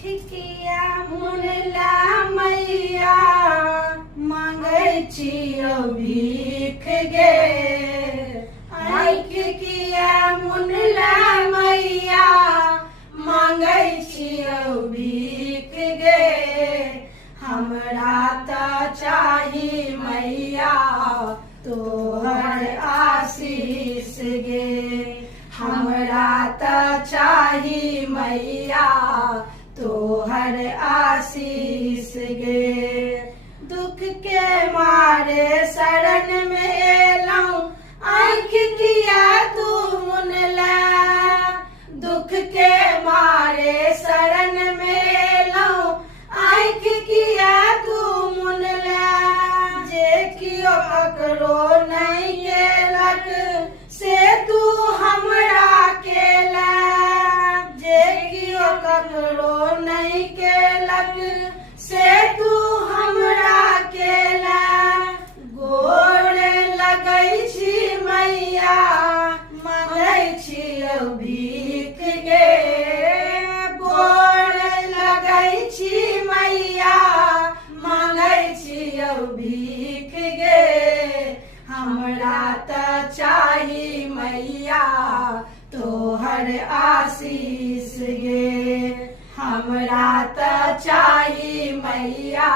खिकिया मुनला मैया मांगै छियौ भीख गे। खिकिया मुनला मैया मांगै छियौ भीख गे। हमरा त चाही मैया तोहर आशीष गे। हमरा त चाही मैया तोहर आशीष गे। दुख के मारे शरण में एलौं आँखि किया तू मुनला। दुख के मारे शरण में एलौं आँखि किया तू मुनला। जे कियो ककरो नहीं केलक से तू हमरा केला। जे कियो ककरो नहीं केलक से तू हमरा केला। गोर लगै छी मैया मांगै छियौ भीख गे। गोर लगै छी मैया मांगै छियौ भीख गे। हमरा त चाही मैया तोहर आशीष गे। हमरा त चाही मैया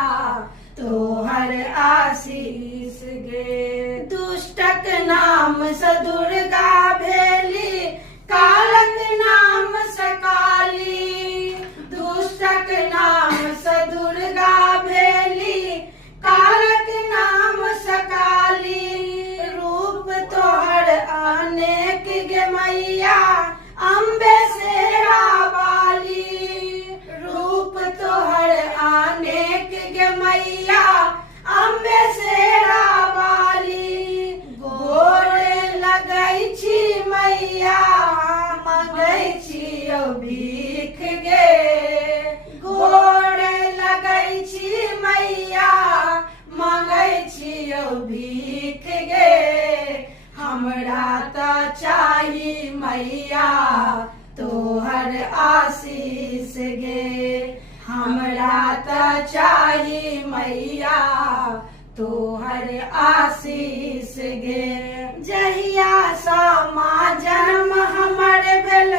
तोहर आशीष गे। दुष्टक नाम स दुर्गा भेली कालक नाम स काली। दुष्टक नाम स दुर्गा भेली कालक नाम स काली। रूप तोहर अनेक गे मैया अम्बे शेरा वाली। रूप तोहर अनेक गे मैया अम्बे शेरा वाली। गोर लगै छी मैया मांगै छियौ भीख गे। गोर लगै छी मैया मांगै छियौ भीख गे। हमरा त चाही मैया तोहर आशीष गे। हमरा त चाही मैया तोहर आशीष गे। जहिया सा माँ जन्म हमर भेल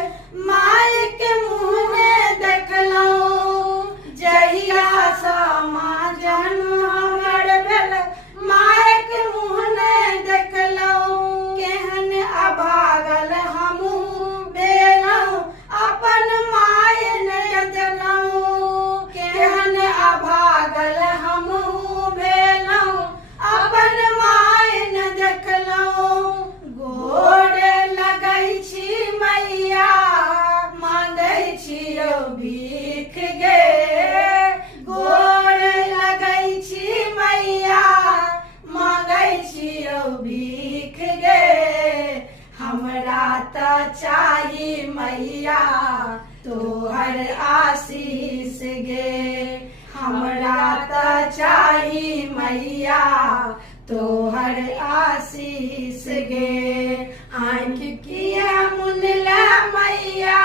माय के मुँहे देखलौं। जहिया सा माँ जन्म हमर भेल माय के मुँहे देखलौं। केहन अभागल हमहूँ भेलौं अपन माय नहि देखलौं। केहन अभागल हमहूँ भेलौं अपन माय न देखलौं। गोर लगै छी मैया मांगै छियौ भीख गे। गोर लगै छी मैया मांगै छियौ भीख गे। हमरा त चाही मैया तोहर आशीष गे। हमरा त चाही मैया तोहर आशीष गे। आँखि किया मुनला मैया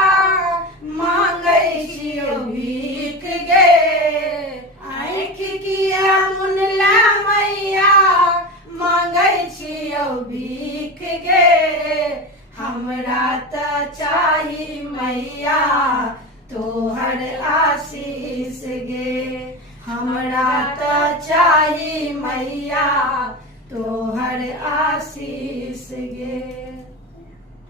मांगै छियौ भीख गे। आँखि किया मुनला मैया मांगै छियौ भीख गे। हमरा त चाही मैया तोहर आशीष गे। हमरा त चाही मैया तोहर आशीष गे।